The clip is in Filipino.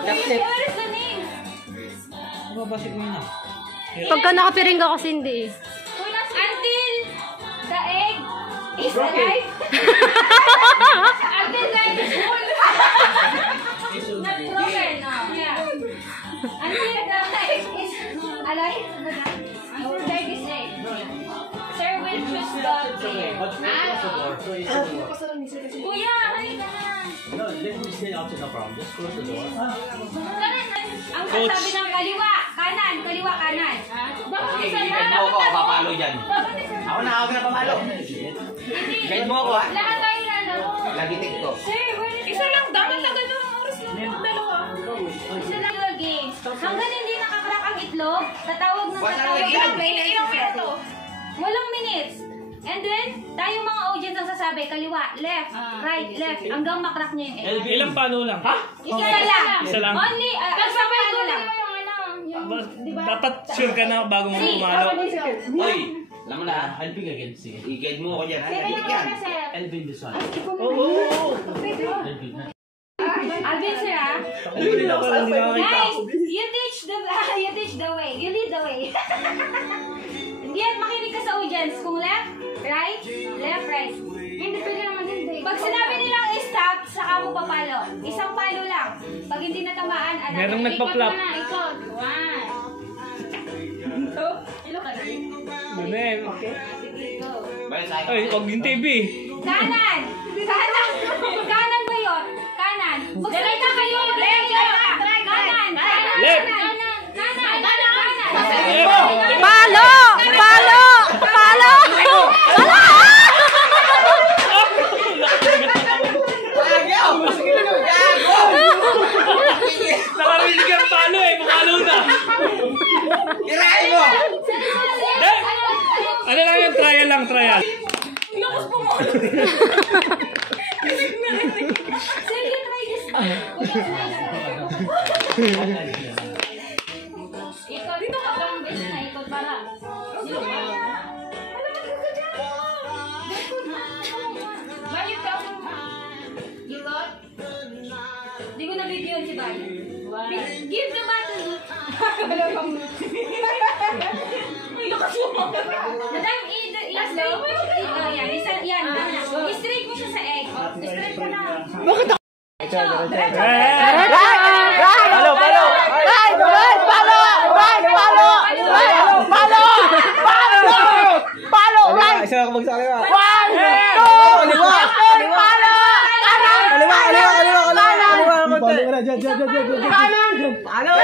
Chapsip. What is the name? Babasik mo na. Pagka nakapiring ka kasi hindi eh. Until the egg is alive. Until the egg is full. Not broken, no. Yeah. Until the egg is alive. Until the egg is egg. Sir will choose the player. Kuya, halika na. No, let me stay out to the prom. Just close the door. Ang sasabi ng kaliwa, kanan, kaliwa, kanan. Guide mo ako, papalo dyan. Ako na papalo. Guide mo ako, ha? Lahat tayo lalaro. Lagitik ko. Sir, isa lang, dapat agad yung oras lang yung dalawa. Isa lang yung games. Hanggang hindi nakakrack ang itlog, tatawag ng tatawag. Ilang minuto? Walang minutes. And then, tayong mga audience ang sasabi, kaliwa, left, right, left, hanggang makrack niya yung egg. Ilang palo lang? Ha? Isa lang. Isa lang. Only, isang palo lang. Dapat sure ka na bago mo pumalo. Oy, alam mo na, I'll pick again, sige. i-guide mo ako dyan. Lagitik yan. I'll pick this one. Alvin, sir, ah. Hindi na Guys, you teach the way. You lead the way. Hindi at makinig ka sa audience. Kung left, right. Hindi, pwede naman hindi. Pag sinabi nilang stop, saka mo papalo. Isang palo lang. Pag hindi natamaan, anak. Merong nagpa-flop. Ikot. One. Ilo ka na. Ganun. Okay. Go. Ay, huwag yung TV. Kanan! Kanan ba yun? Kanan! Magsalita kayo! Kanan! Left! Palo! Palo! Palo! Wala! Nakarinig ang palo eh. Pumalo na. Kirain mo! Ano lang yung trial lang, trial. Lakas po mo! Sige, try this. Ikot. Dito ka lang beses na ikot para. Balik ka. Ikot. Di ko na-video si Bali. Give the button. Madam, i-slow. Yan, yan. I-straight mo siya sa egg. I-straight mo na. Palo, palo. Right! Right! Palo! Right! Palo! Palo! Palo! Palo! Right! Isa ako magsaliwa. 1, 2, 3, palo! Kanan! Kaliwa. Kanan! Kanan. Kanan! Palo!